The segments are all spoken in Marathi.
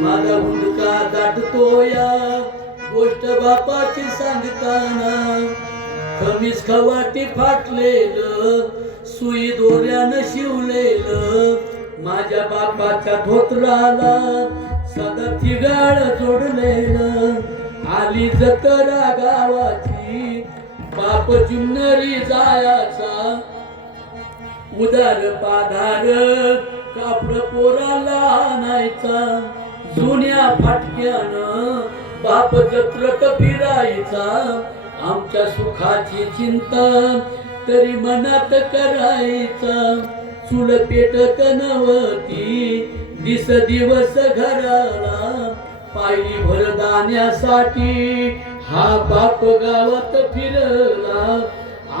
माझा हुंदका दाटतो या गोष्ट बापाची सांगताना. खमीस खवाटी फाटलेलं सुई दोऱ्यानं शिवलेलं. माझ्या बापाच्या धोत्राला सदा थिगाळ जोडलेलं. आली जतरा गावाची बाप जुन्नरी जायाचा. उदार पाधार कापड पोराला आणायचा. जुन्या फाटक्यानं बाप जत्रट फिरायचा आमच्या सुखाची चिंता तरी मनात करायचा. चुल पेटत नवती दिस दिवस घराला पायरी भरदाण्यासाठी हा बाप गावात फिरला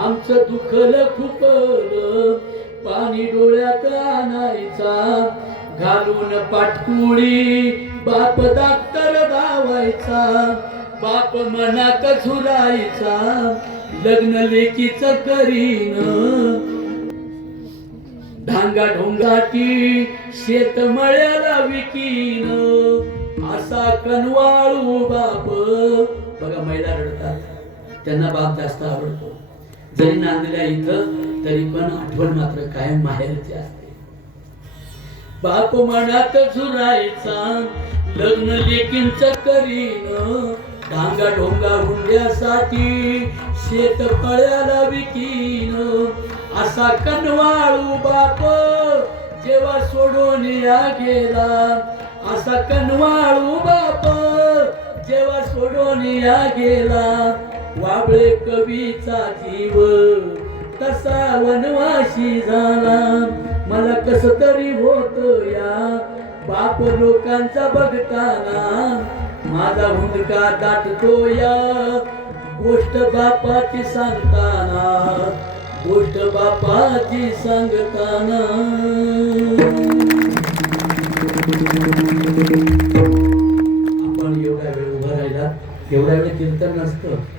आमचं दुखलं खुपलं. पाणी डोळ्यात आणायचा. घालून पाटकुळी बाप दाक्तर धावायचा बाप मनात झुरायचा लग्न लेकीच करीन. धांगा ढोंगाटी शेत मळ्याला विकीन. असा कनवाळू बाप. बघा महिला रडतात. त्यांना बाप जास्त आवडतो. जरी नांदल्या इथं तरी पण आठवण मात्र कायम माहेरची असते. बाप मनात झुरायचा लग्न लेकींच करीन. डांगा ढोंगा हुंड्यासाठी शेत पळ्याला विकीन. असा कनवाळू बाप जेव्हा सोडून या गेला. असा कनवाळू बाप जेव्हा सोडून या गेला. वाबळे कवीचा जीव तसा वनवाशी झाला. मला कस तरी होत या? बाप लोकांचा बघताना माझा हुंदका दाटतो या. गोष्ट बापाची सांगताना गोष्ट बापाची सांगताना. आपण एवढ्या वेळ उभा राहिला एवढ्या वेळ कीर्तन नसतं.